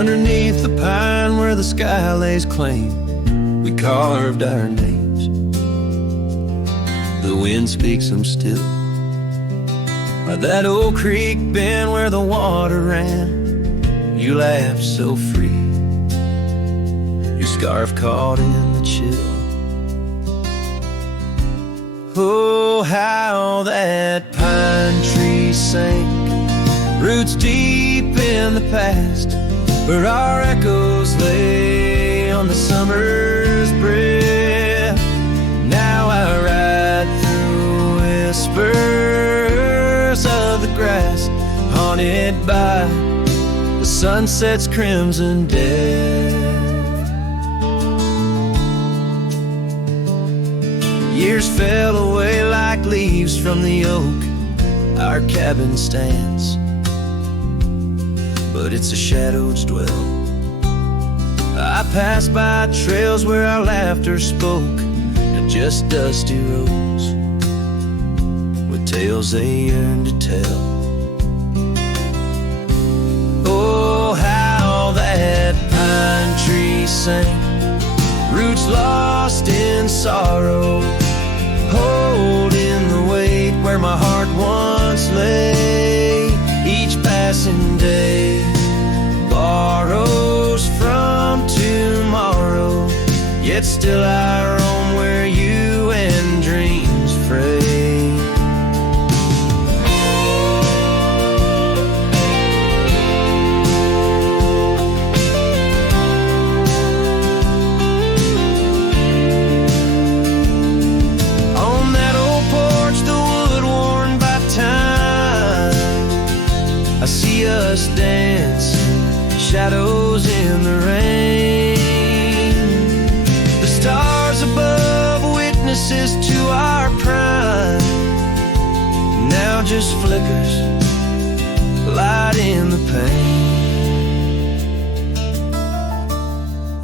Underneath the pine where the sky lays claim, we carved our names. The wind speaks them still. By that old creek bend where the water ran, you laughed so free, your scarf caught in the chill. Oh, how that pine tree sank, roots deep in the past, where our echoes lay on the summer's breath. Now I ride through whispers of the grass, haunted by the sunset's crimson death. Years fell away like leaves from the oak our cabin stands, but it's a shadow's dwell. I passed by trails where our laughter spoke, and just dusty roads with tales they yearn to tell. Oh, how that pine tree sank, roots lost in sorrow, holding the weight where my heart once lay. Each passing day borrows from tomorrow, yet still I roam where you and dreams fray. On that old porch, the wood worn by time, I see us dancing, shadows in the rain. The stars above, witnesses to our prime, now just flickers, light in the pain.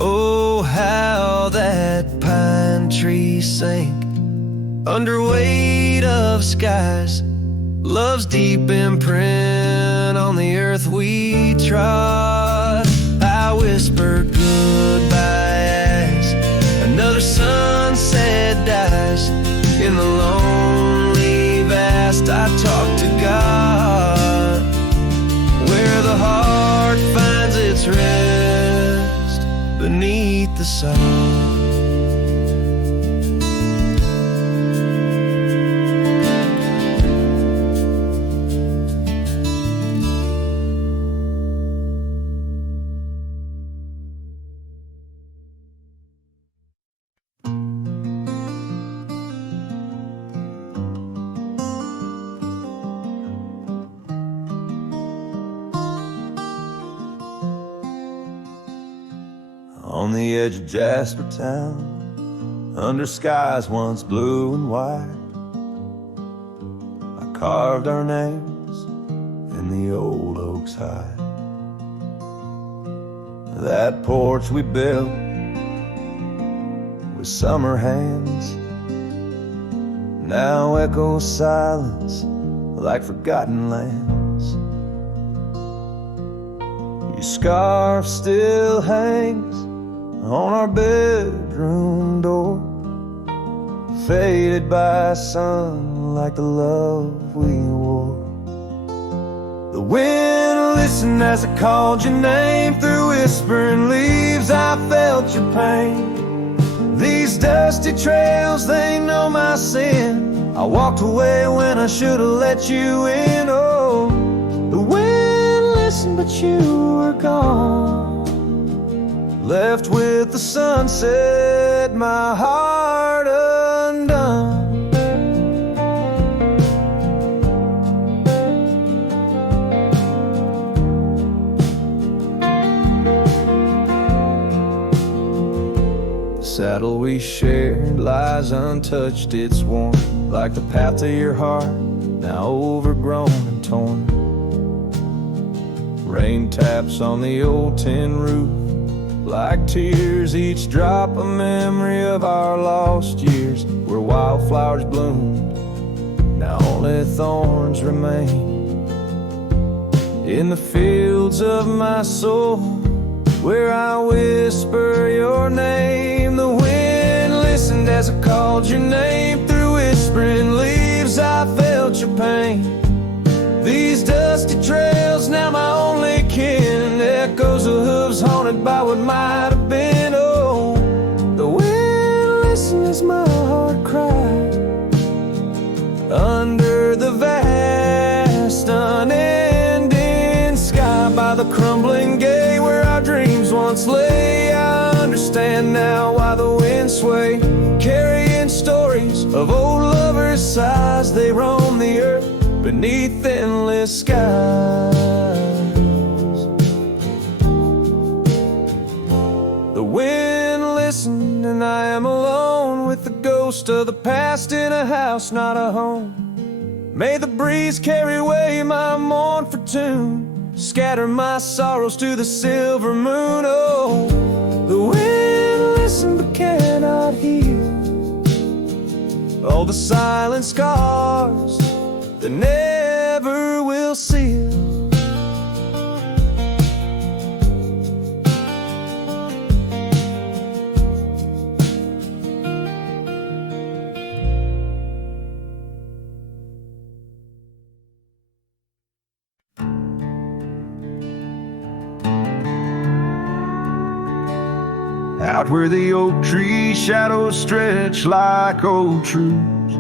Oh, how that pine tree sank under weight of skies, love's deep imprint on the earth we trod. I whispered goodbye as another sunset dies. In the lonely vast I talk to God, where the heart finds its rest beneath the sun. On the edge of Jasper Town, under skies once blue and white, I carved our names in the old oak's hide. That porch we built with summer hands now echoes silence like forgotten lands. Your scarf still hangs on our bedroom door, faded by sun like the love we wore. The wind listened as I called your name through whispering leaves. I felt your pain. These dusty trails, they know my sin. I walked away when I should have let you in. Oh, the wind listened, but you were gone, left with the sunset, my heart undone. The saddle we shared lies untouched, it's warm like the path to your heart, now overgrown and torn. Rain taps on the old tin roof like tears, each drop a memory of our lost years, where wildflowers bloomed, now only thorns remain. In the fields of my soul, where I whisper your name. The wind listened as I called your name. Through whispering leaves I felt your pain. These dusty trails now my only kin, echoes of hooves haunted by what might have been. Oh, the wind listened as my heart cried under the vast unending sky. By the crumbling gate where our dreams once lay, I understand now why the winds sway, carrying stories of old lovers' sighs. They roam the earth beneath endless skies. The wind listened and I am alone with the ghost of the past in a house, not a home. May the breeze carry away my mournful tune, scatter my sorrows to the silver moon. Oh, the wind listened but cannot hear all the silent scars that never will seal. Out where the oak tree shadows stretch like old truths,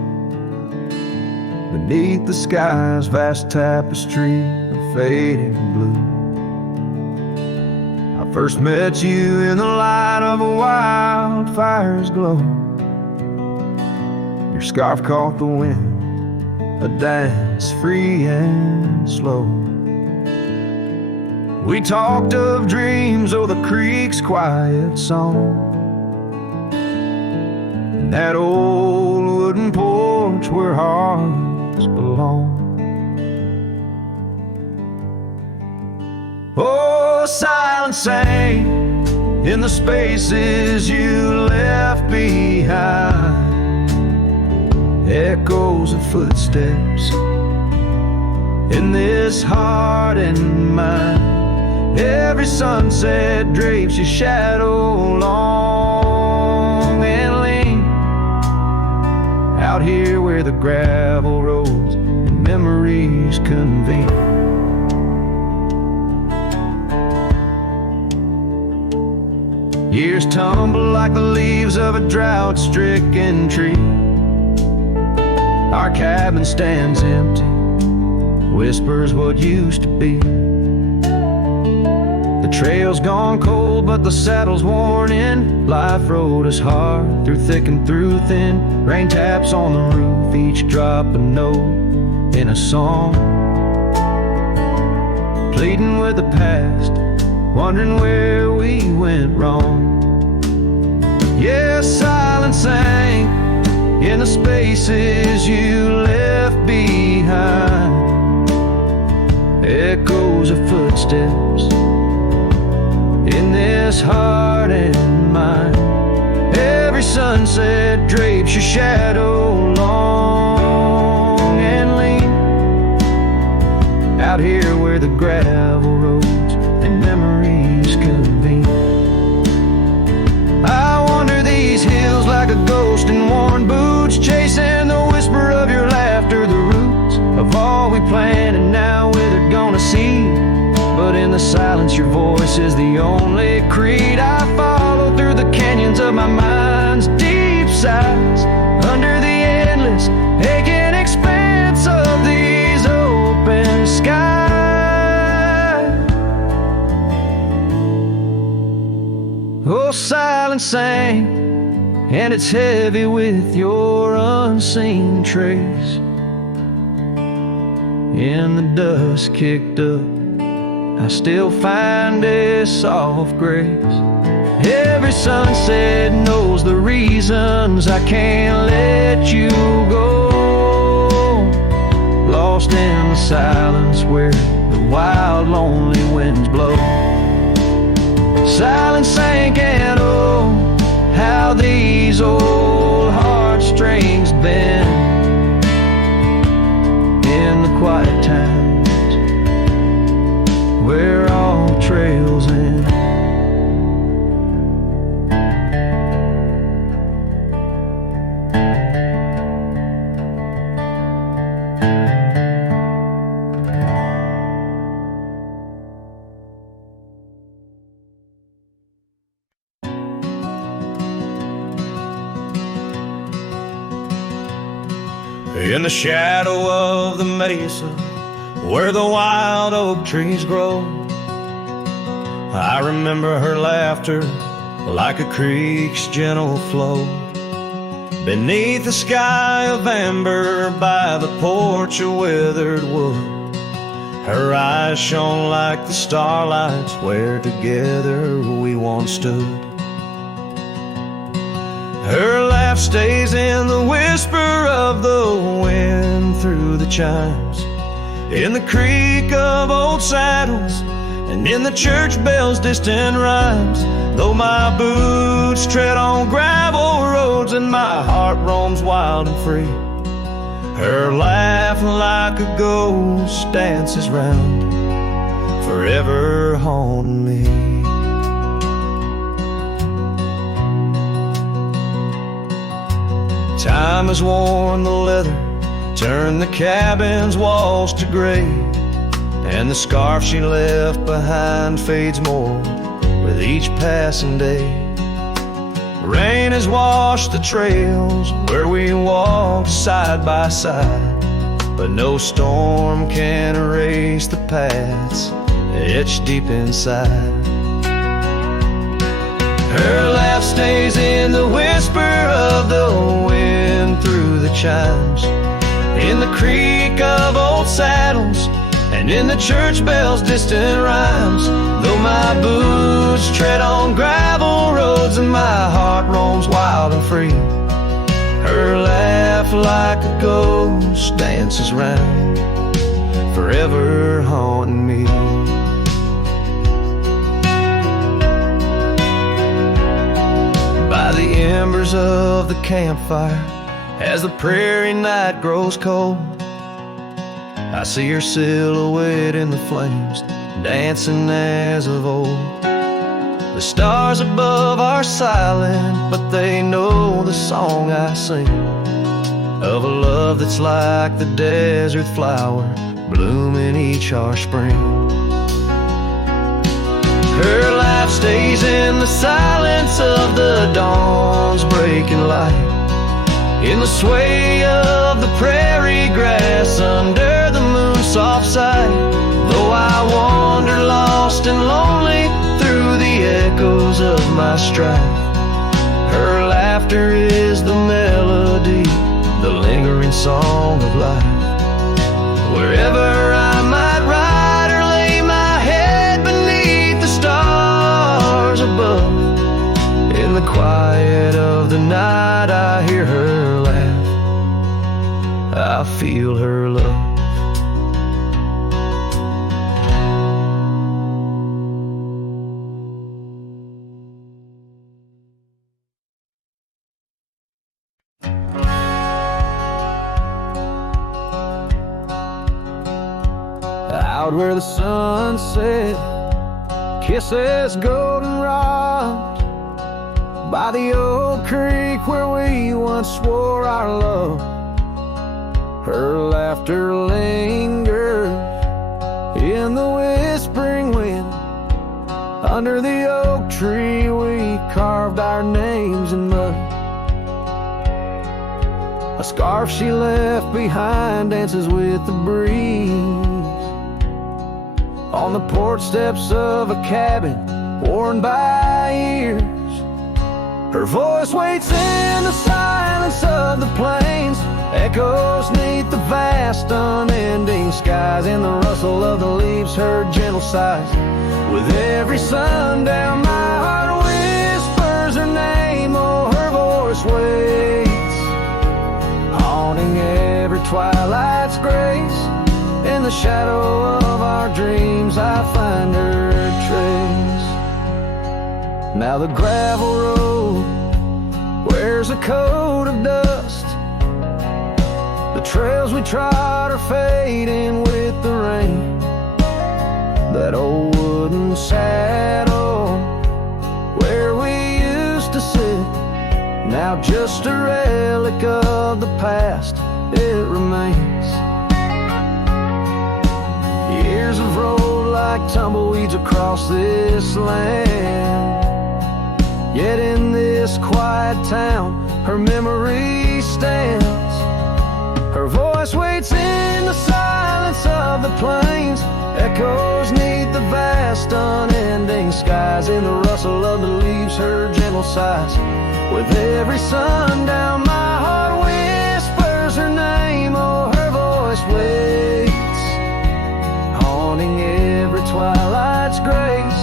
beneath the sky's vast tapestry of fading blue. I first met you in the light of a wildfire's glow. Your scarf caught the wind, a dance free and slow. We talked of dreams, oh the creek's quiet song, and that old wooden porch where hearts belong. Oh, silence sang in the spaces you left behind, echoes of footsteps in this heart and mind. Every sunset drapes your shadow long and lean, out here where the gravel roads and memories convene. Years tumble like the leaves of a drought-stricken tree. Our cabin stands empty, whispers what used to be. The trail's gone cold, but the saddle's worn in. Life rode us hard, through thick and through thin. Rain taps on the roof, each drop a note in a song. Pleading with the past, wondering where we went wrong. Yeah, silence sang in the spaces you left behind, echoes of footsteps in this heart and mind. Every sunset drapes your shadow long and lean, out here where the gravel roads and memories convene. I wander these hills like a ghost in worn boots, chasing the whisper of your laughter, the roots of all we planned and now withered gonna see. But in the silence your voice is the only creed I follow, through the canyons of my mind's deep sighs, under the endless aching expanse of these open skies. Oh, silence sang, and it's heavy with your unseen trace. In the dust kicked up, I still find a soft grace. Every sunset knows the reasons I can't let you go, lost in the silence where the wild lonely winds blow. Silence sank, and oh, how these old heartstrings bend in the quiet times where all trails end. in the shadow of the mesa where the wild oak trees grow. I remember her laughter like a creek's gentle flow beneath the sky of amber by the porch of withered wood. Her eyes shone like the starlights where together we once stood. Her laugh stays in the whisper of the wind through the chimes, in the creak of old saddles, and in the church bells' distant rhymes. Though my boots tread on gravel roads and my heart roams wild and free, her laugh like a ghost dances round, forever haunting me. Time has worn the leather, turned the cabin's walls to gray, and the scarf she left behind fades more with each passing day. Rain has washed the trails where we walked side by side, but no storm can erase the paths etched deep inside. Her laugh stays in the whisper of the wind through the chimes, in the creak of old saddles, and in the church bells' distant rhymes. Though my boots tread on gravel roads and my heart roams wild and free, her laugh like a ghost dances round, forever haunting me. By the embers of the campfire, as the prairie night grows cold, I see her silhouette in the flames, dancing as of old. The stars above are silent, but they know the song I sing, of a love that's like the desert flower blooming each harsh spring. Her life stays in the silence of the dawn's breaking light, in the sway of the prairie grass under the moon's soft side. Though I wander lost and lonely through the echoes of my strife, her laughter is the melody, the lingering song of life. Wherever I might ride or lay my head beneath the stars above, in the quiet of the night I hear her laugh, I feel her love. Out where the sunset kisses goldenrod, by the old creek where we once swore our love, her laughter lingers in the whispering wind. Under the oak tree we carved our names in mud. A scarf she left behind dances with the breeze on the porch steps of a cabin worn by years. Her voice waits in the silence of the plains, echoes neath the vast unending skies. In the rustle of the leaves her gentle sighs, with every sundown my heart whispers her name. Oh, her voice waits, haunting every twilight's grace. In the shadow of our dreams I find her trace. Now the gravel road wears a coat of dust, the trails we trod are fading with the rain. That old wooden saddle where we used to sit, now just a relic of the past, it remains. Years have rolled like tumbleweeds across this land, yet in this quiet town her memory stands. Her voice waits in the silence of the plains, echoes neath the vast unending skies. In the rustle of the leaves, her gentle sighs. With every sundown, my heart whispers her name. Oh, her voice waits, haunting every twilight's grace.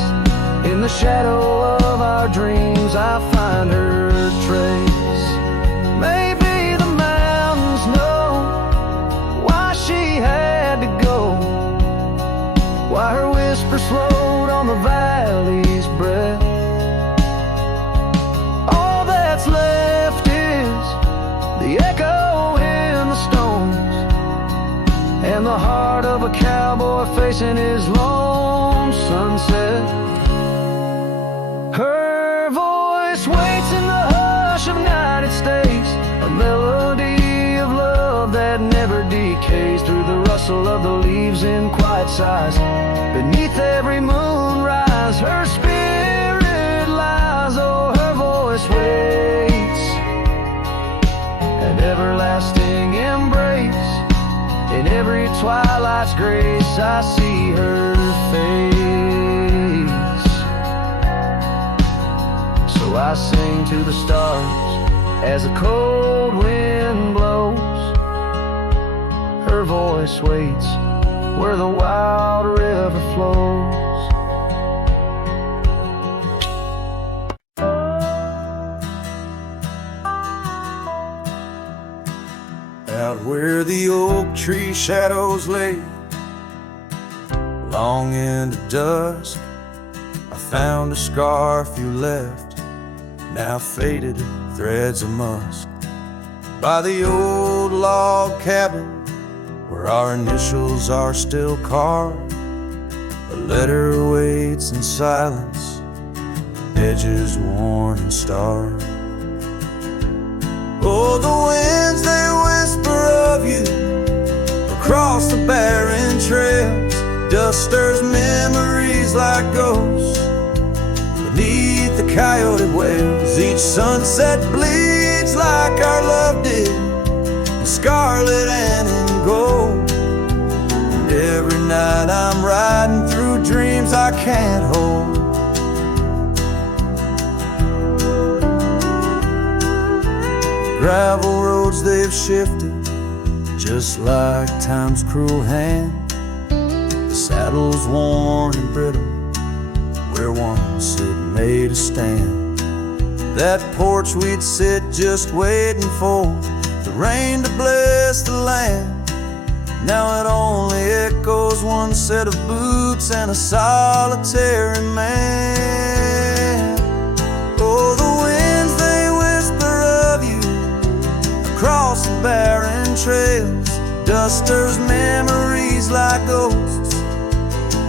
In the shadow of our dreams, I find her trace. Maybe the mountains know why she had to go, why her whisper slowed on the valley's breath. All that's left is the echo in the stones, and the heart of a cowboy facing his lone sunset. Her voice waits in the hush of night, it stays a melody of love that never decays. Through the rustle of the leaves in quiet sighs, beneath every moonrise, her spirit lies. Oh, her voice waits, an everlasting embrace. In every twilight's grace, I see her face. So I sing to the stars as the cold wind blows. Her voice waits where the wild river flows. Out where the oak tree shadows lay, long into dusk, I found a scarf you left, now faded threads of musk. By the old log cabin where our initials are still carved, a letter waits in silence, edges worn and starved. Oh, the winds, they whisper of you across the barren trails. Dust stirs memories like ghosts beneath the coyote wails. Each sunset bleeds like our love did, in scarlet and in gold. And every night I'm riding through dreams I can't hold. Gravel roads, they've shifted just like time's cruel hand. The saddle's worn and brittle where once it made a stand. That porch we'd sit just waiting for the rain to bless the land. Now it only echoes one set of boots and a solitary man. Oh, the winds, they whisper of you across the barren trails. Dust stirs memories like ghosts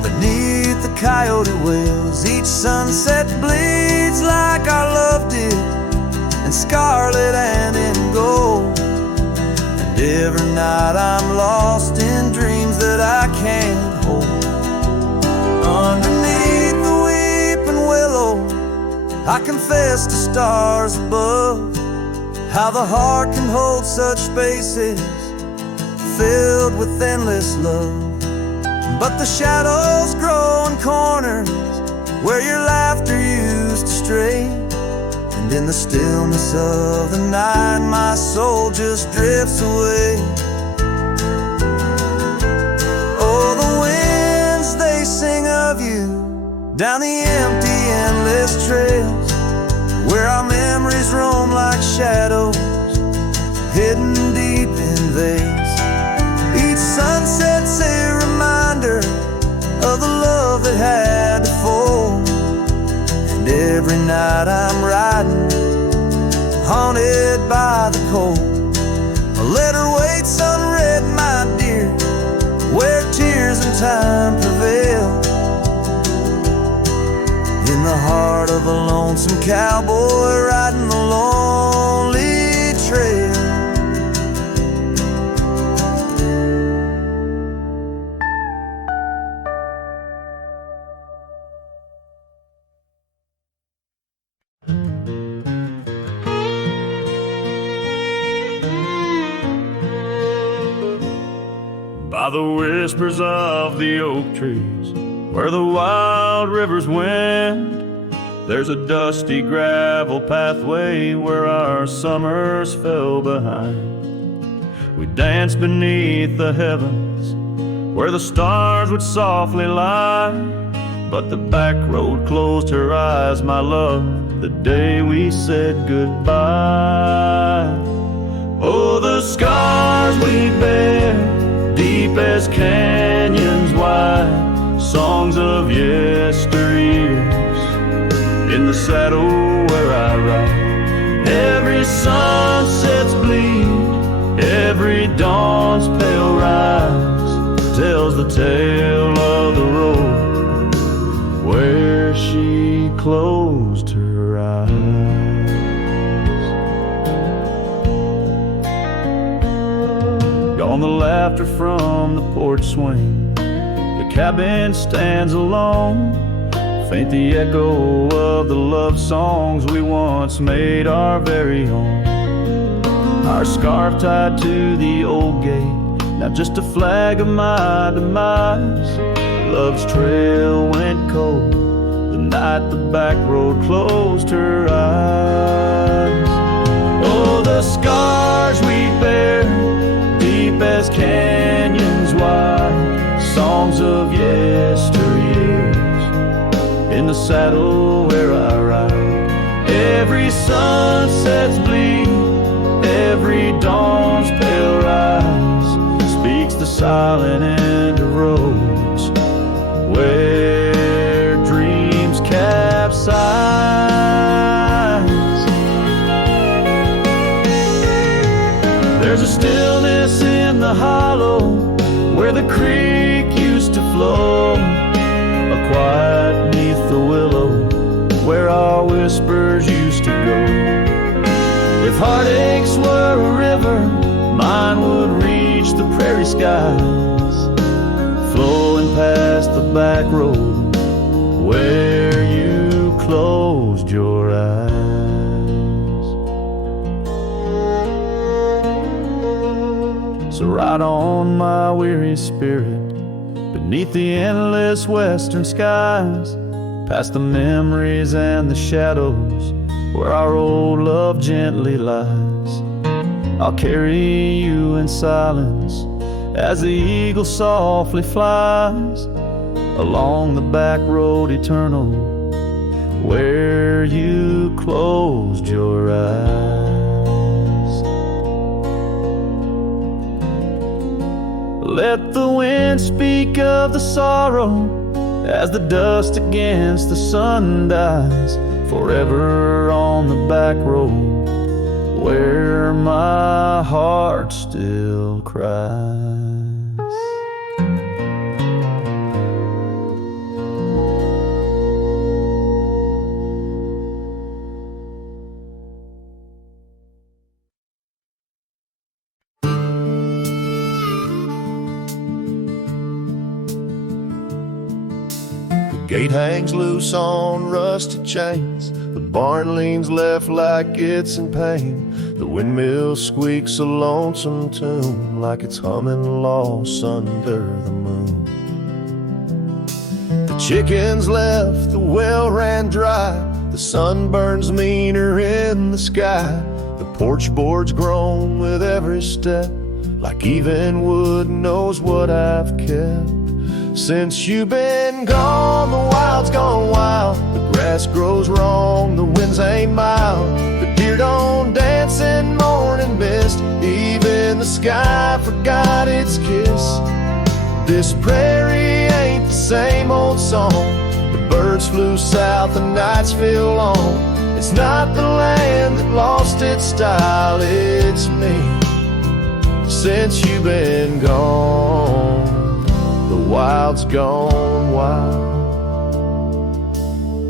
beneath the coyote wails. Each sunset bleeds like our love did, in scarlet and in gold. And every night I'm lost in dreams that I can't hold. Underneath the weeping willow, I confess to stars above, how the heart can hold such spaces filled with endless love. But the shadows grow in corners where your laughter used to stray. And in the stillness of the night, my soul just drifts away. Oh, the winds, they sing of you down the empty, endless trails where our memories roam like shadows hidden deep in veils. Each sunset's a reminder of the love that had to fold. And every night I'm riding, haunted by the cold. A letter waits unread, my dear, where tears and time prevail. In the heart of a lonesome cowboy riding the lonely trail. by the whispers of the oak trees, where the wild rivers wend. There's a dusty gravel pathway where our summers fell behind. We danced beneath the heavens where the stars would softly lie, but the back road closed her eyes, my love, the day we said goodbye. Oh, the scars we bear, deep as canyons wide, songs of yesteryears, in the saddle where I ride. Every sunset's bleed, every dawn's pale rise, tells the tale of the road where she closed her eyes. Gone the laughter from the porch swing, the cabin stands alone, faint the echo of the love songs we once made our very own. Our scarf tied to the old gate, now just a flag of my demise. Love's trail went cold the night the back road closed her eyes. Oh, the scars we bear, deep as canyons wide, songs of yesteryears, in the saddle where I ride. Every sunset's bleed, every dawn's pale rise, speaks the silent end of roads where dreams capsize. There's a stillness in the hollow where the creek used to flow, a quiet neath the willow where our whispers used to go. If heartaches were a river, mine would reach the prairie skies, flowing past the back road where you closed your eyes. So ride on, my weary spirit, beneath the endless western skies, past the memories and the shadows where our old love gently lies. I'll carry you in silence as the eagle softly flies along the back road eternal where you closed your eyes. Let the wind speak of the sorrow as the dust against the sun dies, forever on the back road where my heart still cries. Gate hangs loose on rusted chains, the barn leans left like it's in pain, the windmill squeaks a lonesome tune like it's humming lost under the moon. The chickens left, the well ran dry, the sun burns meaner in the sky, the porch board's grown with every step, like even wood knows what I've kept. Since you've been gone, the wild's gone wild, the grass grows wrong, the winds ain't mild, the deer don't dance in morning mist, even the sky forgot its kiss. This prairie ain't the same old song, the birds flew south, the nights feel long. It's not the land that lost its style, it's me. Since you've been gone, the wild's gone wild.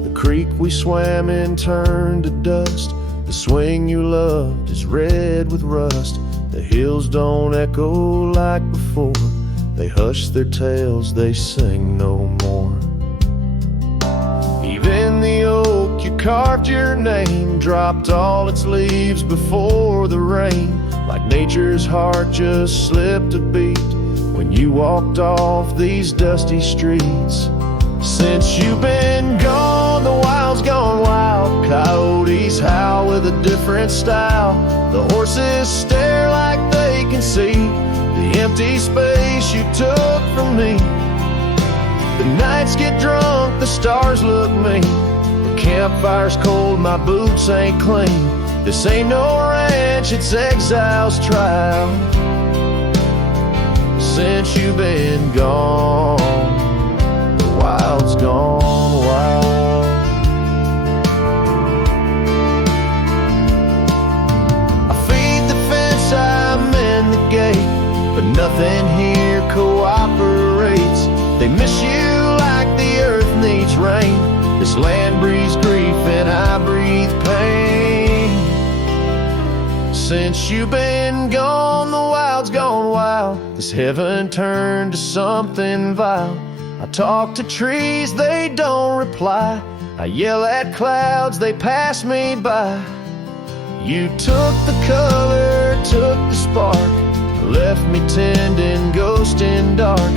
The creek we swam in turned to dust, the swing you loved is red with rust, the hills don't echo like before, they hush their tales, they sing no more. Even the oak you carved your name dropped all its leaves before the rain, like nature's heart just slipped a beat when you walked off these dusty streets. Since you've been gone, the wild's gone wild. Coyotes howl with a different style. The horses stare like they can see the empty space you took from me. The nights get drunk, the stars look mean. The campfire's cold, my boots ain't clean. This ain't no ranch, it's exile's trial. Since you've been gone, the wild's gone wild. I feed the fence, I'm in the gate, but nothing here cooperates. They miss you like the earth needs rain. This land breathes grief and I breathe pain. Since you've been gone, the wild's gone wild. This heaven turned to something vile. I talk to trees, they don't reply. I yell at clouds, they pass me by. You took the color, took the spark, left me tending, ghosting dark.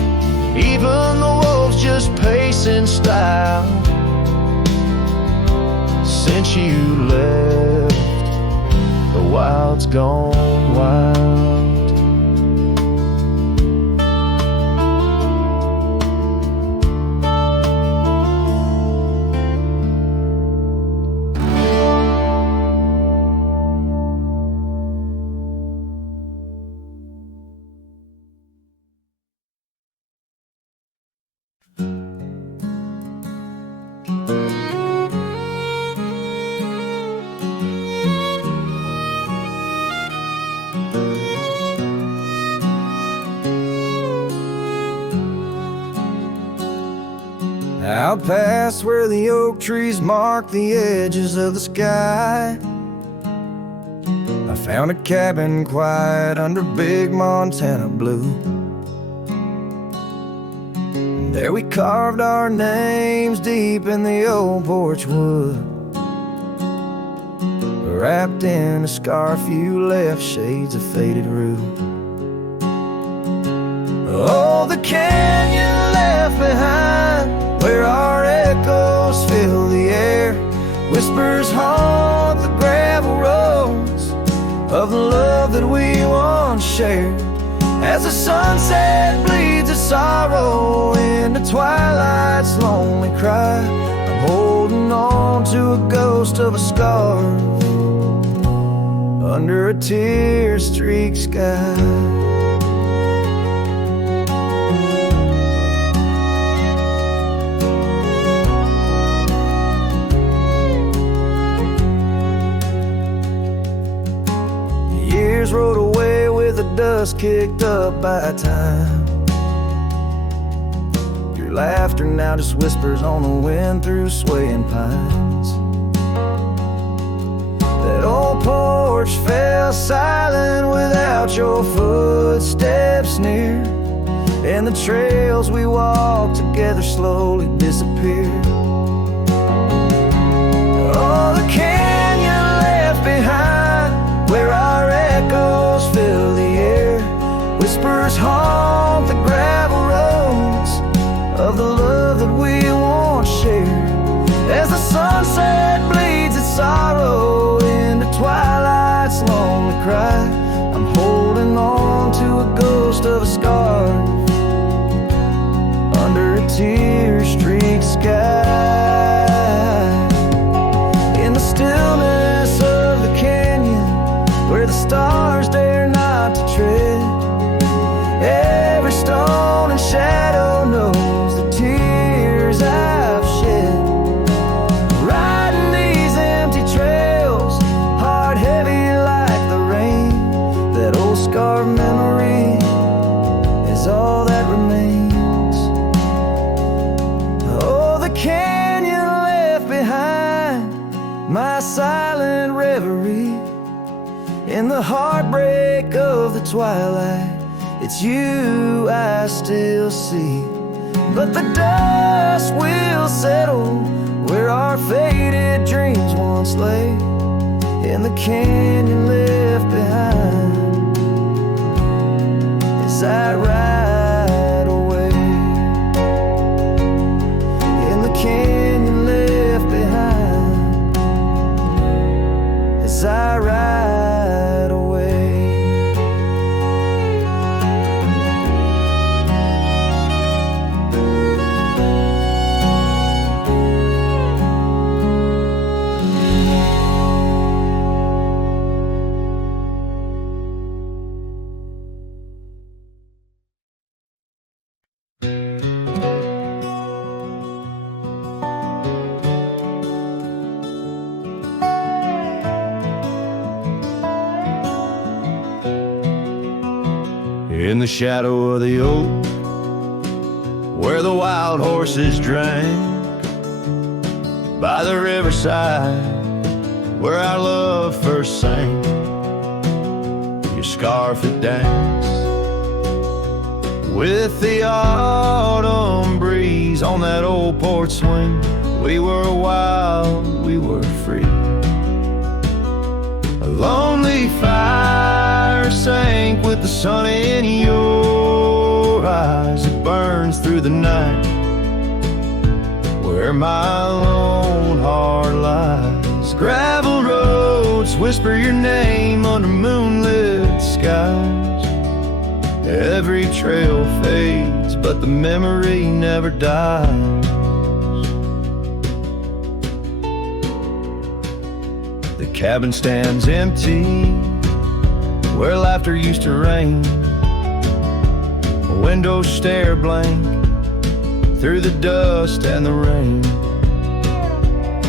Even the wolves just pace in style. Since you left, the wild's gone wild. Out past where the oak trees mark the edges of the sky, I found a cabin quiet under big Montana blue. There we carved our names deep in the old porch wood. Wrapped in a scarf you left shades of faded rue. Oh, the canyon left behind, where our echoes fill the air. Whispers haunt the gravel roads of the love that we once shared. As the sunset bleeds a sorrow into twilight's lonely cry, I'm holding on to a ghost of a scar under a tear-streaked sky. Rode away with the dust kicked up by time. Your laughter now just whispers on the wind through swaying pines. That old porch fell silent without your footsteps near, and the trails we walked together slowly disappeared. Oh, the canyon left behind, where our echoes fill the air. Whispers haunt the gravel roads of the love that we once shared. As the sunset bleeds its sorrow into twilight's lonely cry, I'm holding on to a ghost of a scar under a tear-streaked sky. In the stillness of the canyon, where the stars dare not to tread, every stone and shadow knows the tears I've shed. Riding these empty trails, heart heavy like the rain, that old scarred memory is all that remains. Oh, the canyon left behind, my silent reverie. In the heartbreak of the twilight, it's you I still see. But the dust will settle where our faded dreams once lay, in the canyon left behind as I ride in the shadow of the oak, where the wild horses drank, by the riverside where our love first sank. Your scarf had danced with the autumn breeze on that old porch swing. We were wild, we were free. A lonely fire sank with the sun in your eyes. It burns through the night where my lone heart lies. Gravel roads whisper your name under moonlit skies. Every trail fades, but the memory never dies. The cabin stands empty where laughter used to reign. Windows stare blank through the dust and the rain.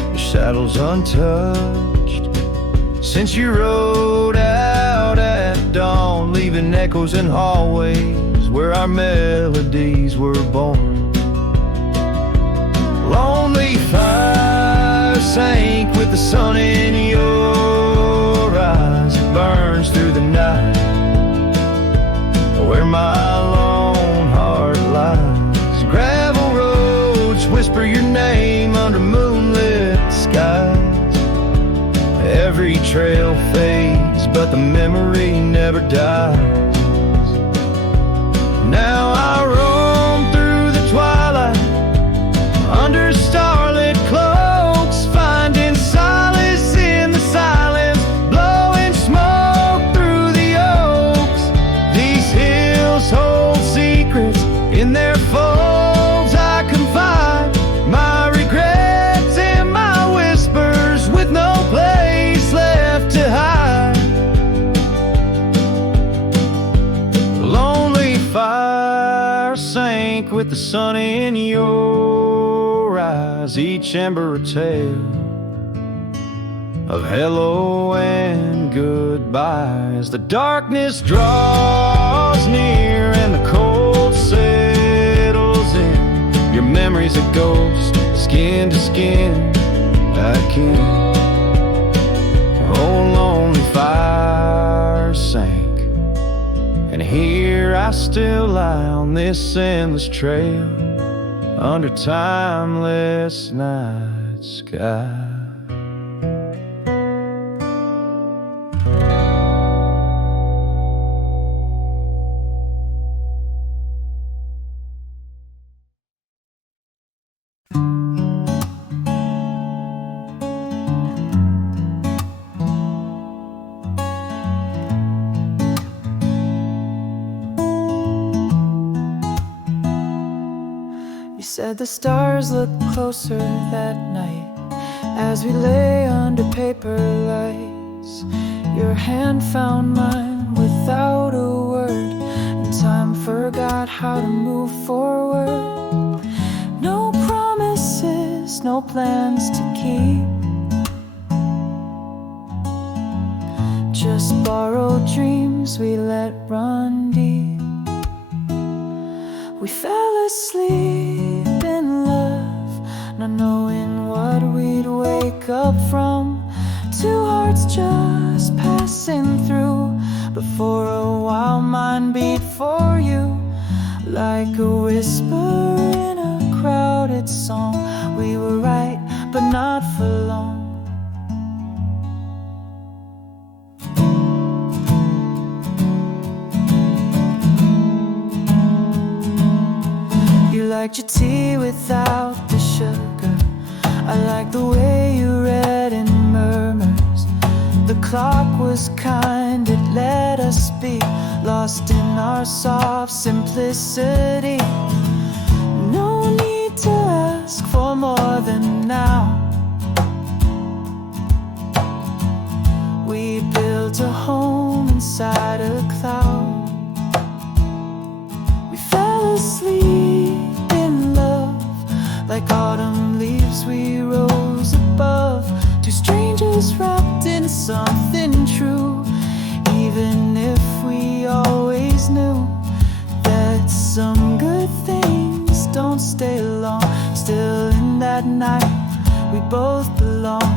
Your saddle's untouched since you rode out at dawn, leaving echoes in hallways where our melodies were born. Lonely fire sank with the sun in your eyes. It burns through the night where my lone heart lies. Gravel roads whisper your name under moonlit skies. Every trail fades, but the memory never dies. Now I roam through the twilight under starlit cloaks, finding solace in the silence, blowing smoke through the oaks. These hills hold secrets in their folds. I confide my regrets and my whispers with no place left to hide. The lonely fire sank with the sun in your eyes. Each ember a tale of hello and goodbye. As the darkness draws near and the cold settles in, your memory's a ghost, skin to skin. I can. Oh, lonely fire sank, and here I still lie on this endless trail under timeless night sky. Said the stars looked closer that night as we lay under paper lights. Your hand found mine without a word, and time forgot how to move forward. No promises, no plans to keep, just borrowed dreams we let run deep. We fell asleep in love, not knowing what we'd wake up from. Two hearts just passing through, but for a while mine beat for you like a whisper in a crowded song. We were right, but not for long. You liked your tea without the sugar. I liked the way you read in murmurs. The clock was kind, it let us speak, lost in our soft simplicity. No need to ask for more than now. We built a home inside a cloud. We fell asleep in love, like autumn leaves we rose above. Two strangers wrapped in something true, even if we always knew that some good things don't stay long. Still in that night we both belong.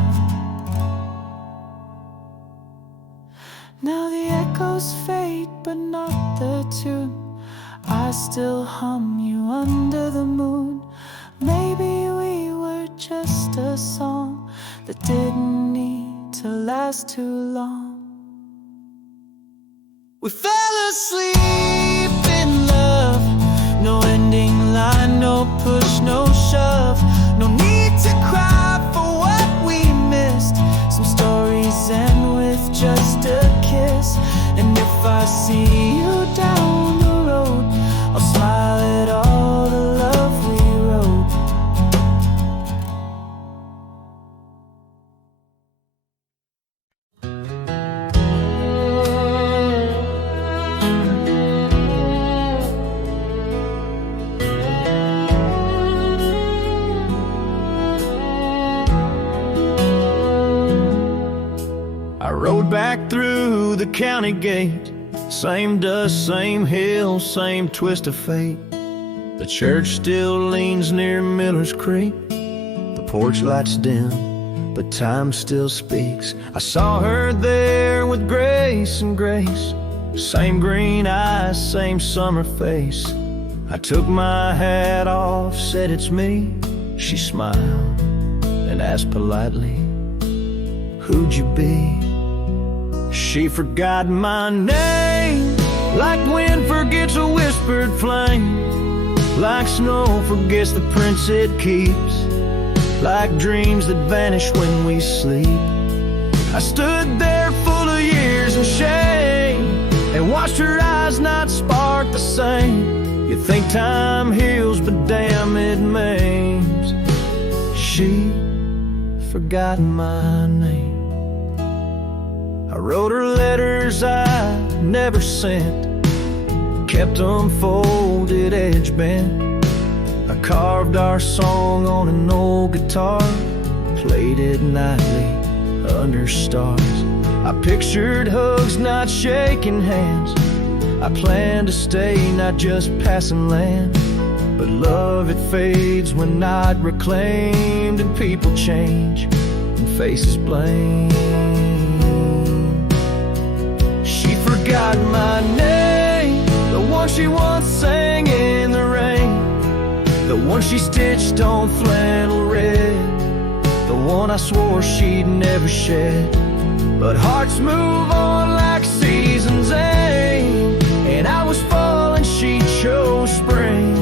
Now the echoes fade but not the tune. I still hum you under the moon. Maybe we were just a song that didn't need to last too long. We fell asleep in love. No ending line, no push, no shove. No need to cry for what we missed. Some stories end with just a kiss. And if I see you down the road, I'll smile at all the love we wrote. I rode back through the county gate. Same dust, same hill, same twist of fate. The church still leans near Miller's Creek. The porch lights dim, but time still speaks. I saw her there with grace and grace. Same green eyes, same summer face. I took my hat off, said it's me. She smiled and asked politely, who'd you be? She forgot my name, like wind forgets a whispered flame, like snow forgets the prints it keeps, like dreams that vanish when we sleep. I stood there full of years and shame, and watched her eyes not spark the same. You think time heals, but damn it maims. She forgot my name. I wrote her letters I never sent, kept them folded, edge bent. I carved our song on an old guitar, played it nightly under stars. I pictured hugs, not shaking hands. I planned to stay, not just passing land. But love, it fades when not reclaimed, and people change and faces blame. She forgot my name, the one she once sang in the rain, the one she stitched on flannel red, the one I swore she'd never shed. But hearts move on like seasons aim, and I was fall and she chose spring.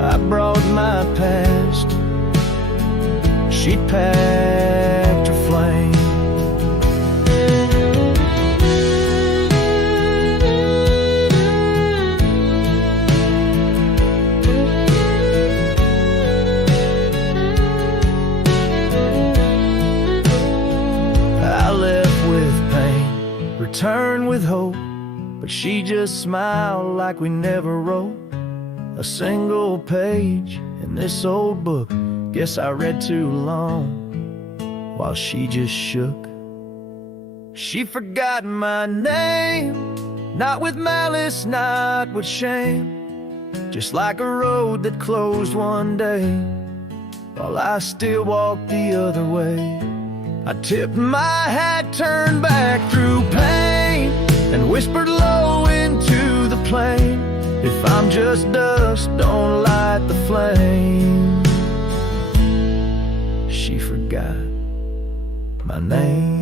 I brought my past, she'd packed her flame. Return with hope, but she just smiled like we never wrote a single page in this old book. Guess I read too long while she just shook. She forgot my name, not with malice, not with shame, just like a road that closed one day while I still walked the other way. I tipped my hat, turned back through pain, and whispered low into the plain, if I'm just dust, don't light the flame. She forgot my name.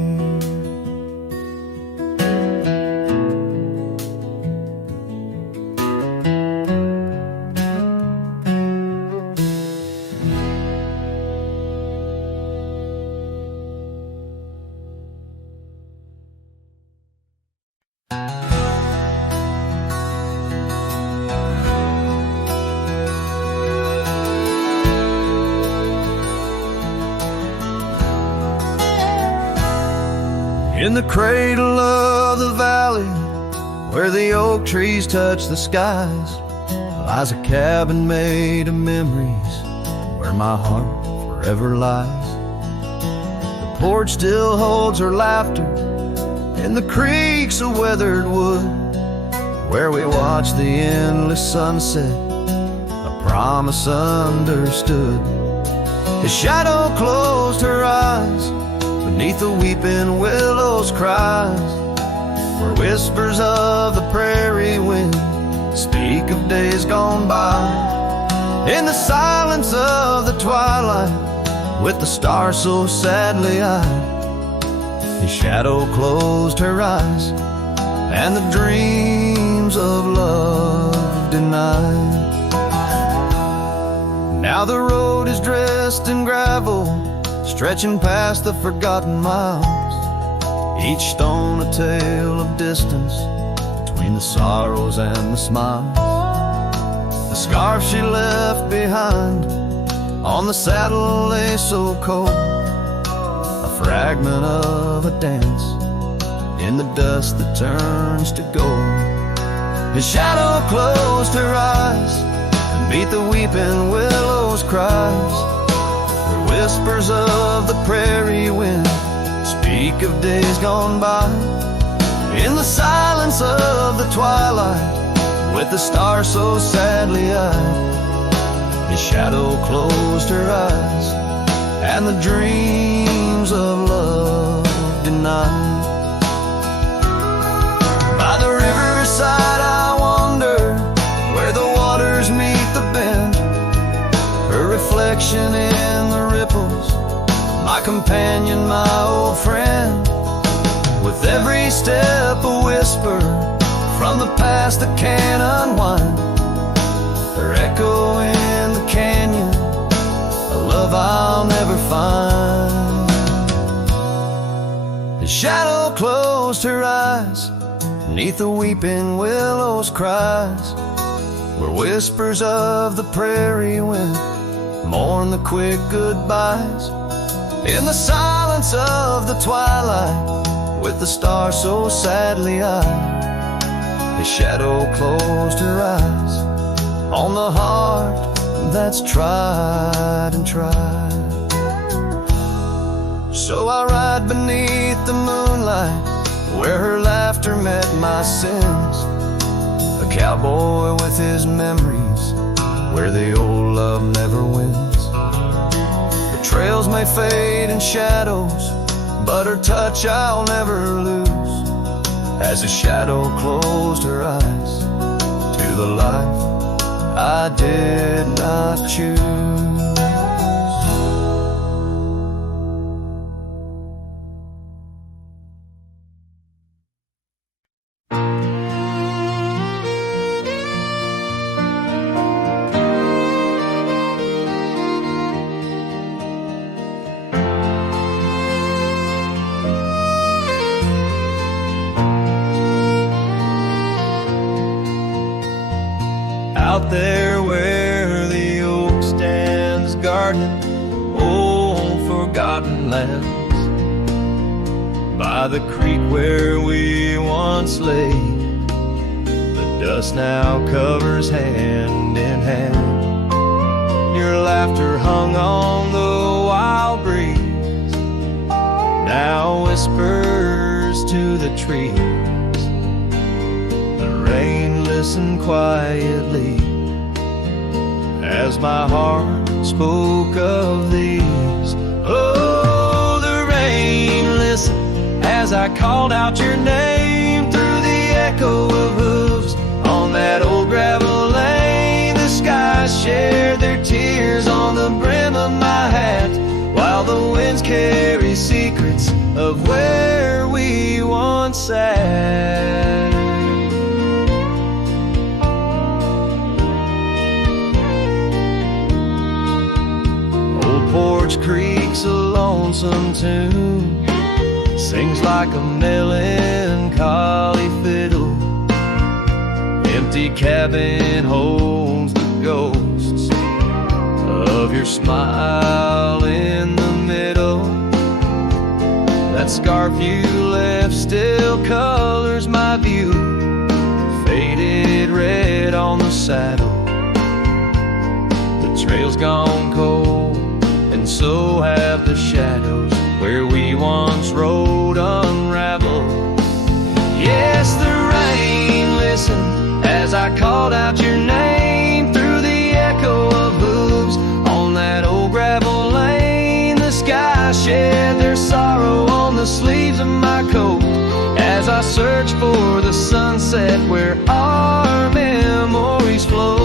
In the cradle of the valley, where the oak trees touch the skies, lies a cabin made of memories, where my heart forever lies. The porch still holds her laughter, and the creek's a weathered wood, where we watched the endless sunset, a promise understood. His shadow closed her eyes beneath the weeping willows' cries, where whispers of the prairie wind speak of days gone by. In the silence of the twilight, with the stars so sadly eyed, his shadow closed her eyes, and the dreams of love denied. Now the road is dressed in gravel, stretching past the forgotten miles, each stone a tale of distance between the sorrows and the smiles. The scarf she left behind on the saddle lay so cold, a fragment of a dance in the dust that turns to gold. His shadow closed her eyes and beat the weeping willows' cries, where whispers of the prairie wind speak of days gone by. In the silence of the twilight, with the stars so sadly eyed, his shadow closed her eyes, and the dreams of love denied. By the riverside I wander, where the waters meet the bend, her reflection in the ripples, my companion, my old friend. With every step a whisper from the past that can't unwind, her echo in the canyon, a love I'll never find. His shadow closed her eyes beneath the weeping willows' cries, where whispers of the prairie wind mourn the quick goodbyes. In the silence of the twilight, with the stars so sadly eyed, his shadow closed her eyes on the heart that's tried and tried. So I ride beneath the moonlight, where her laughter met my sins, a cowboy with his memories, where the old love never wins. The trails may fade in shadows, but her touch I'll never lose, as a shadow closed her eyes to the life I did not choose. Out there where the oak stands gardening old forgotten lands, by the creek where we once lay, the dust now covers hand in hand. Your laughter hung on the wild breeze, now whispers to the trees. The rain listened quietly as my heart spoke of these. Oh, the rain listened as I called out your name through the echo of hooves on that old gravel lane. The skies shared their tears on the brim of my hat, while the winds carry secrets of where we once sat. Porch Creek's a lonesome tune, sings like a melancholy fiddle. Empty cabin holds the ghosts of your smile in the middle. That scarf you left still colors my view, faded red on the saddle. The trail's gone cold, and so have the shadows where we once rode unraveled. Yes, the rain listened I search for the sunset where our memories flow.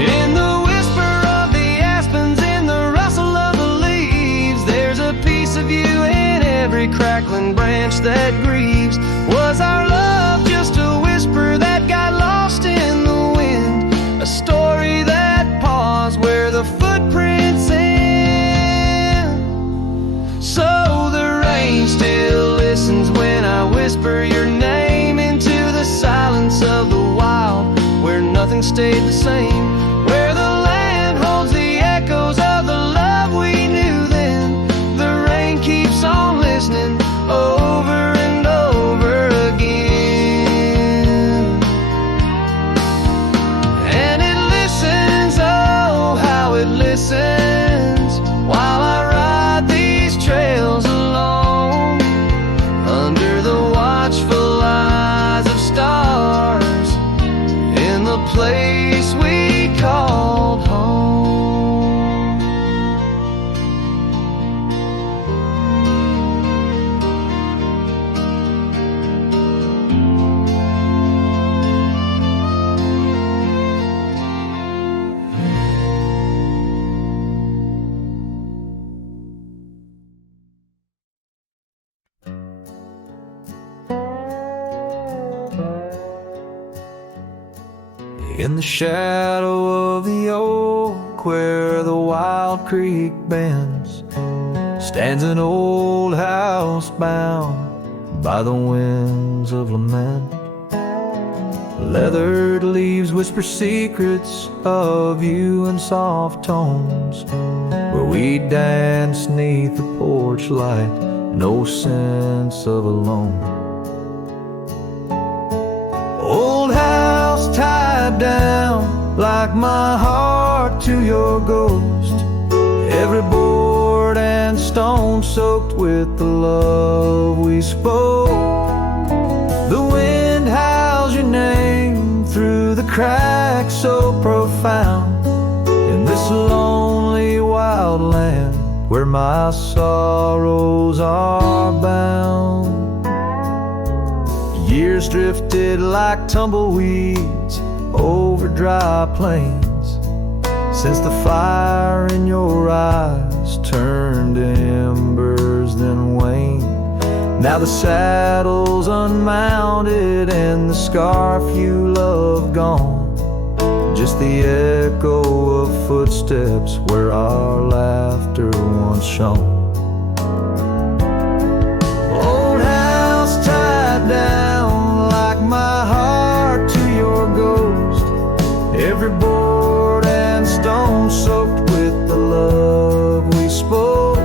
In the whisper of the aspens, in the rustle of the leaves, there's a piece of you in every crackling branch that grieves. Was our love just a whisper that got lost in the wind? A story that paused where the footprints end. So the rain still listens when I whisper your name into the silence of the wild, where nothing stayed the same, where the land holds the echoes of the love we knew then. The rain keeps on listening over and over again. And it listens, oh how it listens, while I ride these trails alone, under the watchful eyes of stars, in the place we called home. In the shadow of the oak where the wild creek bends, stands an old house bound by the winds of lament. Leathered leaves whisper secrets of you in soft tones, where we dance 'neath the porch light, no sense of alone. Old house tied down like my heart to your ghost, every board and stone soaked with the love we spoke. The wind howls your name through the cracks so profound, in this lonely wild land where my sorrows are bound. Years drifted like tumbleweeds over dry plains, since the fire in your eyes turned to embers then waned. Now the saddle's unmounted and the scarf you love gone, just the echo of footsteps where our laughter once shone. Old house tied down like my heart to your ghost, every board and stone soaked with the love we spoke.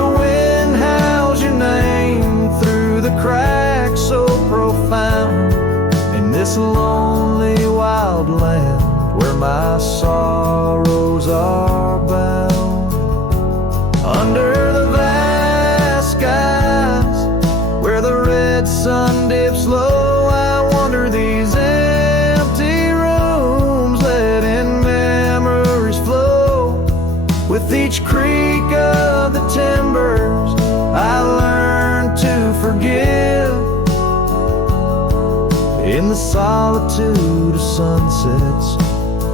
The wind howls your name through the cracks so profound, in this lonely wild land where my sorrows are bound. Under the vast skies where the red sun dips low, I wander these empty rooms, letting memories flow. With each creak of the timbers I learn to forgive. In the solitude of sunsets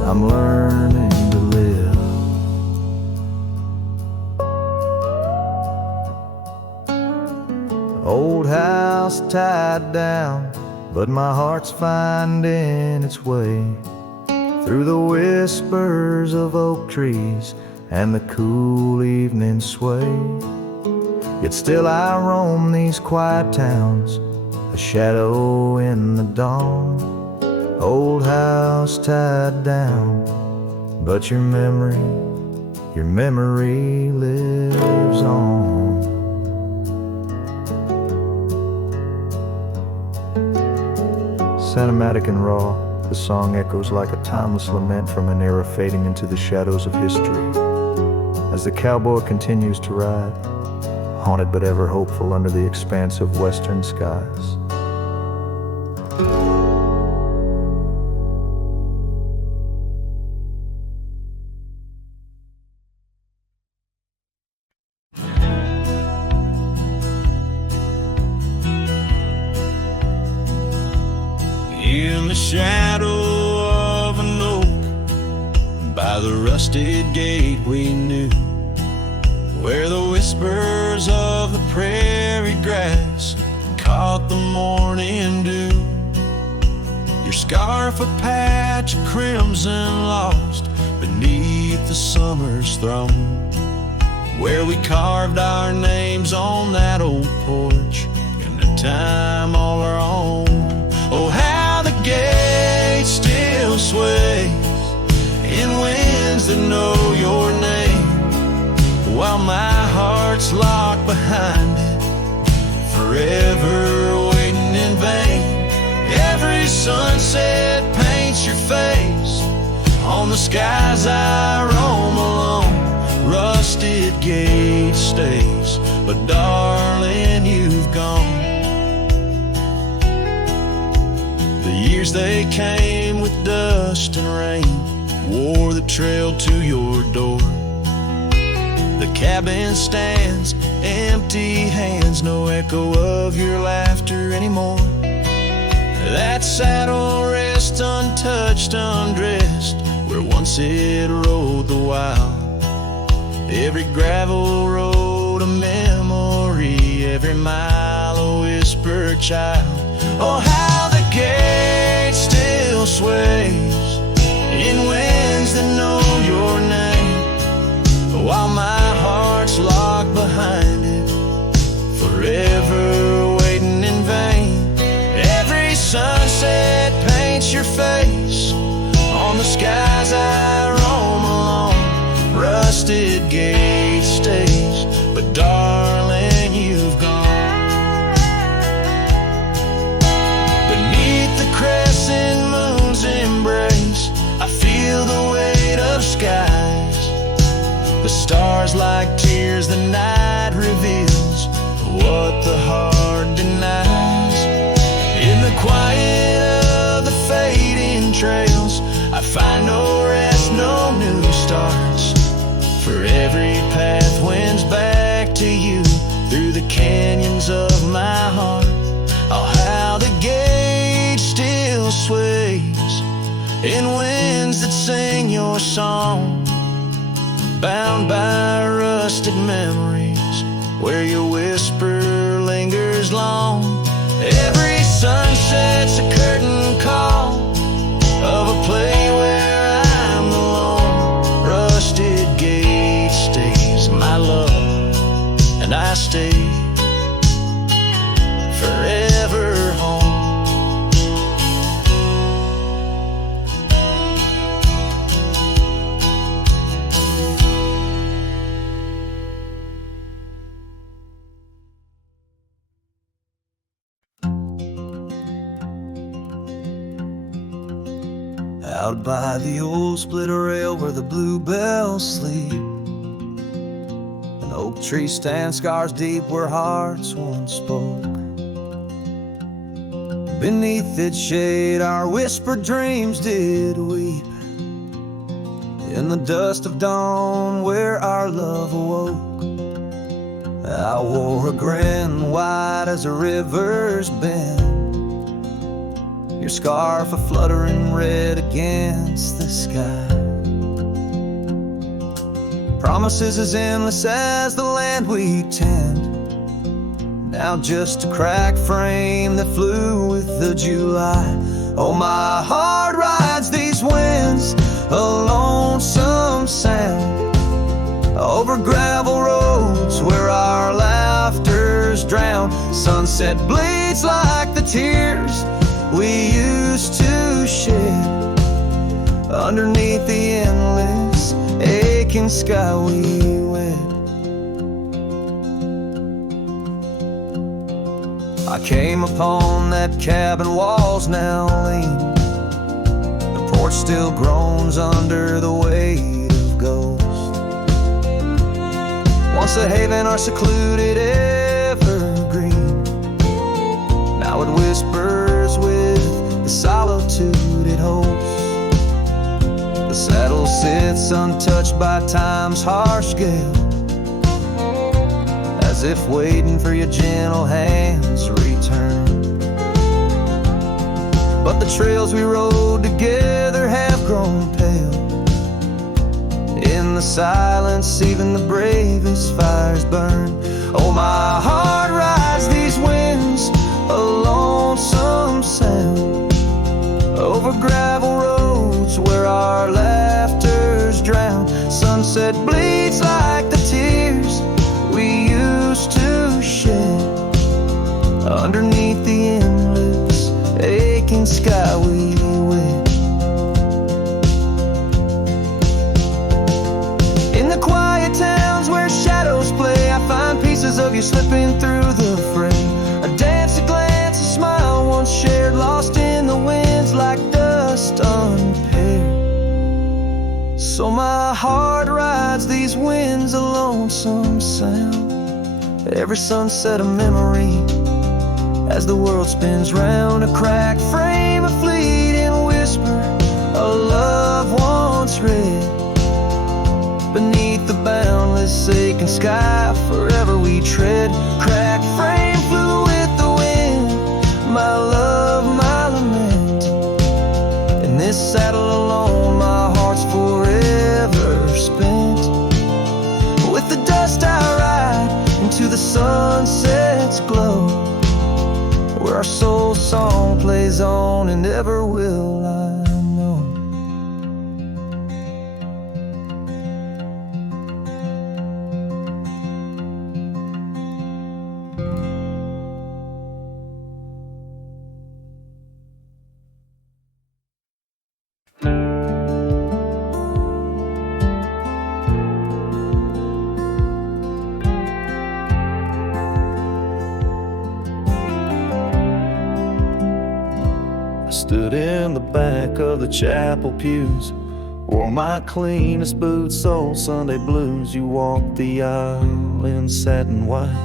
I'm learning to live. Old house tied down, but my heart's finding its way through the whispers of oak trees and the cool evening sway. Yet still I roam these quiet towns, a shadow in the dawn. Old house tied down, but your memory lives on. Cinematic and raw, the song echoes like a timeless lament from an era fading into the shadows of history. As the cowboy continues to ride, haunted but ever hopeful under the expanse of western skies. shadow of an oak, by the rusted gate we knew, where the whispers of the prairie grass caught the morning dew. Your scarf a patch of crimson lost beneath the summer's throne, where we carved our names on that old porch in a time all our own. Oh, how the gate still sways in winds that know your name, while my heart's locked behind it, forever waiting in vain. Every sunset paints your face on the skies I roam alone. Rusted gate stays, but darling, you've gone. The years they came with dust and rain wore the trail to your door. The cabin stands, empty hands, no echo of your laughter anymore. That saddle rests untouched, undressed, where once it rode the wild. Every gravel road a memory, every mile a whispered child. Oh, how the gate still sways in winds that know your name, while my heart's locked behind it, forever waiting in vain. Every sunset paints your face on the skies I roam alone. Rusted gate stays, but darling, you've gone. Beneath the crescent moon's embrace, I feel the weight of skies. The stars like tears the night reveals, what the heart denies. In the quiet of the fading trails, I find no rest, no new starts. For every path wins back to you through the canyons of my heart. Oh, how the gate still sways in winds that sing your song, bound by rusted memories where your whisper lingers long. Every sunset's a curtain call of a play where I'm alone. Rusted gate stays, my love, and I stay forever home. Out by the old split rail where the bluebells sleep, an oak tree stands scars deep where hearts once spoke. Beneath its shade our whispered dreams did weep, in the dust of dawn where our love awoke. I wore a grin wide as a river's bend, your scarf a fluttering red against the sky. Promises as endless as the land we tend, now just a cracked frame that flew with the July. Oh, my heart rides these winds, a lonesome sound, over gravel roads where our laughter's drowned. Sunset bleeds like the tears we used to shed underneath the endless aching sky we wed. I came upon that cabin, walls now lean, the porch still groans under the weight of ghosts. Once a haven or secluded evergreen, now it whispers with the solitude it holds. The saddle sits untouched by time's harsh gale, as if waiting for your gentle hand's return. but the trails we rode together have grown pale. In the silence, even the bravest fires burn. Oh, my heart rides these winds, a lonesome sound, over gravel roads where our laughter's drowned. Sunset bleeds like the tears we used to shed, underneath the endless aching sky we wed. In the quiet towns where shadows play, I find pieces of you slipping through the frame. A dance, a glance, a smile once shared, lost in the winds like dust unpaired. So my heart rides these winds, a lonesome sound, every sunset a memory as the world spins round. A cracked frame, a fleeting whisper, a love once read. Beneath the boundless aching sky, forever we tread. Cracked frame flew with the wind, my love, my lament. In this saddle alone, my heart's forever spent. With the dust I ride into the sunset's glow, where our soul song plays on and ever will, I know. Stood in the back of the chapel pews, wore my cleanest boots, old Sunday blues. You walked the aisle in satin white,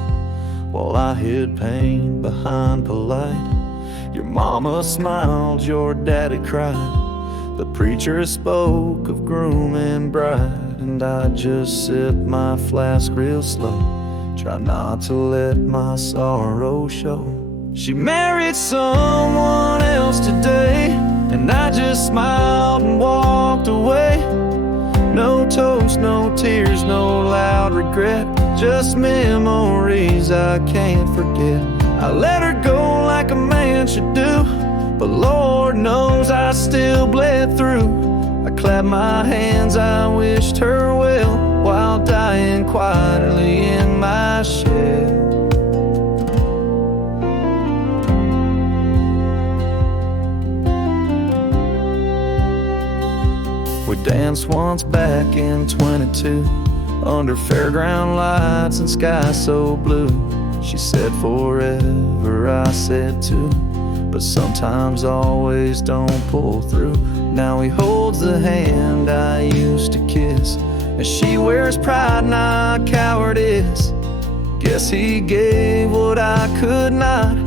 while I hid pain behind polite. Your mama smiled, your daddy cried. The preacher spoke of groom and bride, and I just sipped my flask real slow, try not to let my sorrow show. She married someone else today, and I just smiled and walked away. No toast, no tears, no loud regret, just memories I can't forget. I let her go like a man should do, but Lord knows I still bled through. I clapped my hands, I wished her well, while dying quietly in my shed. We danced once back in 22, under fairground lights and sky so blue. She said forever, I said too, but sometimes always don't pull through. Now he holds the hand I used to kiss, and she wears pride, not cowardice. Guess he gave what I could not,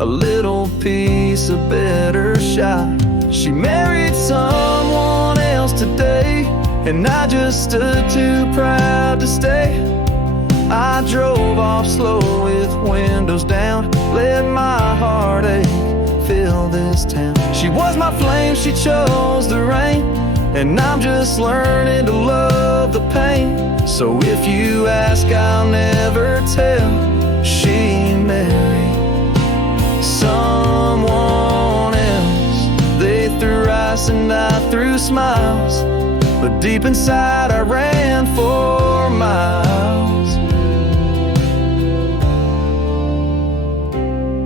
a little piece, a better shot. She married someone else today, and I just stood too proud to stay. I drove off slow with windows down, let my heartache fill this town. She was my flame, she chose the rain, and I'm just learning to love the pain. So if you ask, I'll never tell. She married someone else. They threw ice and I threw smiles, but deep inside I ran for miles.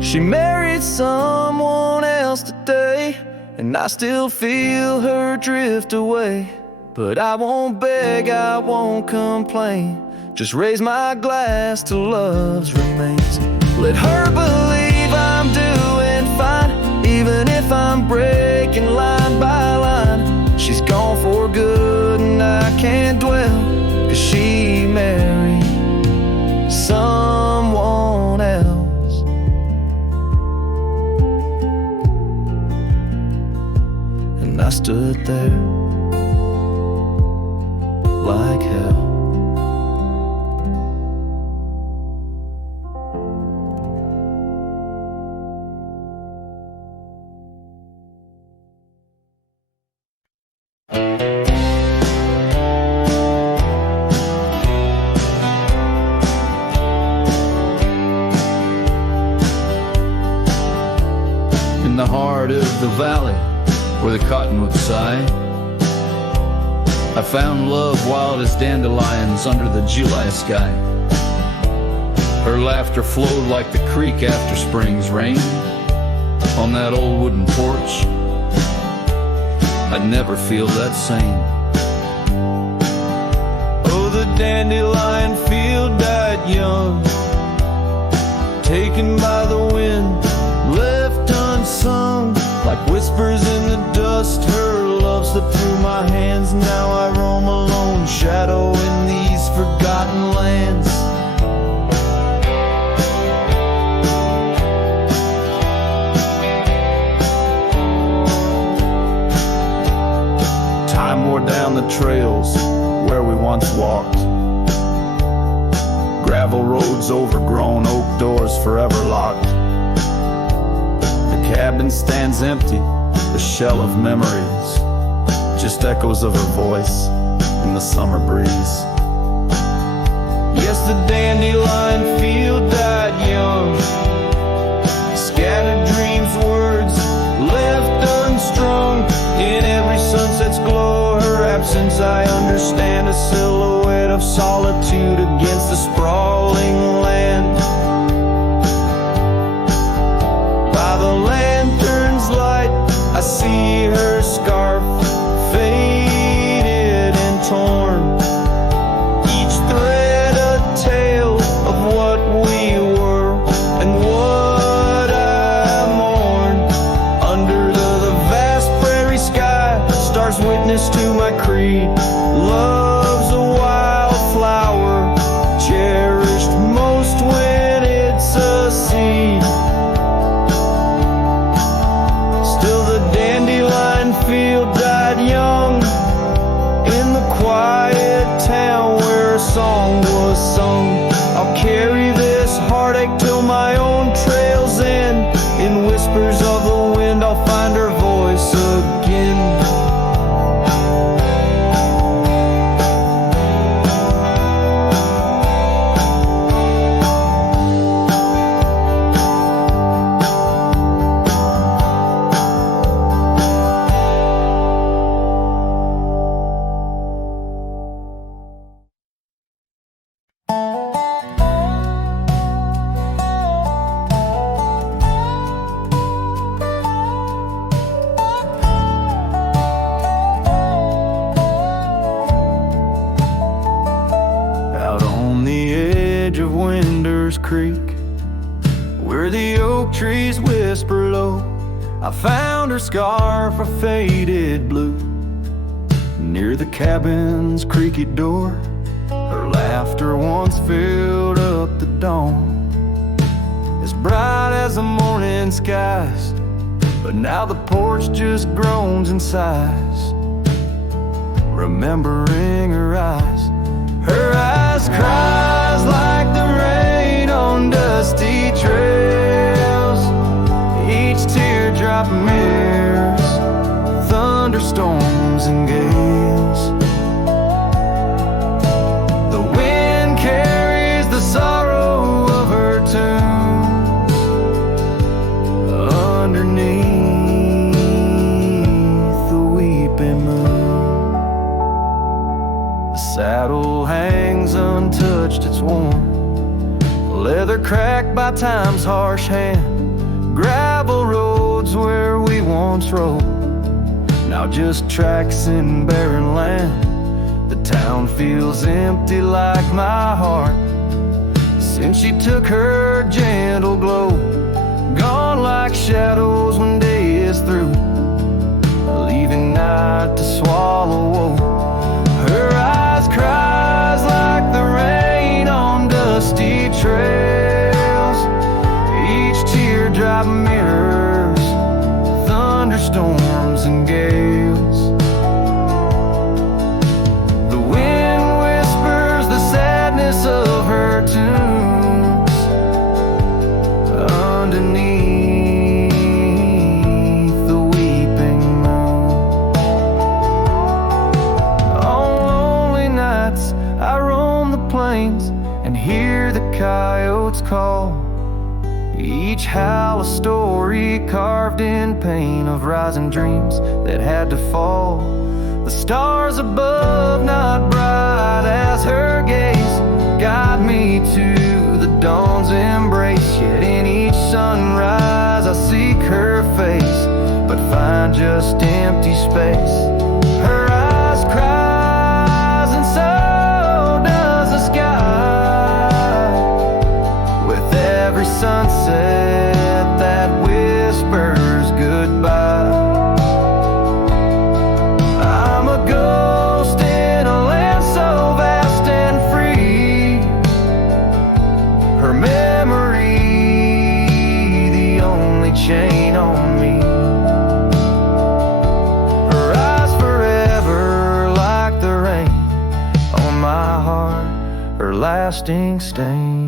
She married someone else today, and I still feel her drift away. But I won't beg, I won't complain, just raise my glass to love's remains. Let her believe I'm doing fine, even if I'm breaking line by line. She's gone for good and I can't dwell, 'cause she married someone else. And I stood there like hell. the heart of the valley where the cottonwoods sigh, I found love wild as dandelions under the July sky. Her laughter flowed like the creek after spring's rain. On that old wooden porch, I'd never feel that same. Oh, the dandelion field died young, taken by the wind, left unsung. Like whispers in the dust, her love slipped through my hands. Now I roam alone, shadow in these forgotten lands. Time wore down the trails where we once walked. Gravel roads overgrown, oak doors forever locked. The cabin stands empty, the shell of memories, just echoes of her voice in the summer breeze. Yes, the dandelion field died young, scattered dreams, words left unstrung. In every sunset's glow, her absence I understand, a silhouette of solitude against the sprawling land. By the lantern's light, I see her scarf, faded and torn, each thread a tale of what we were and what I mourn. Under the vast prairie sky, stars witness to my creed. Love's a wildflower, cherished most when it's a seed. Still the dandelion field died young in the quiet town where a song was sung. I'll carry this heartache till my own trail's end. In whispers of the wind, I'll find her voice again. Out on the edge of Winder's Creek, where the oak trees whisper low, I found her scarf, a faded blue. Near the cabin's creaky door, her laughter once filled up the dawn, as bright as the morning skies. But now the porch just groans and sighs, remembering her eyes. Her eyes cries like the rain on dusty trails. Each teardrop mirrors thunderstorms and gales. The wind carries the sorrow of her tunes underneath the weeping moon. The saddle hangs untouched, it's warm, leather cracked by time's harsh hand. Gravel roads where we once rode, now just tracks in barren land. The town feels empty like my heart since she took her gentle glow. Gone like shadows when day is through, leaving night to swallow woe. Her eyes cries like the rain on dusty trails. Each teardrop mirrors thunderstorms and gales. The wind whispers the sadness of her tunes underneath the weeping moon. On lonely nights I roam the plains and hear the coyotes call. Each howl a story carved in pain of rising dreams that had to fall. The stars above, not bright as her gaze, guide me to the dawn's embrace. Yet in each sunrise I seek her face, but find just empty space. Her eyes cries and so does the sky, with every sunset that whispers goodbye. I'm a ghost in a land so vast and free, her memory the only chain on me. Her eyes forever like the rain on my heart, her lasting stain.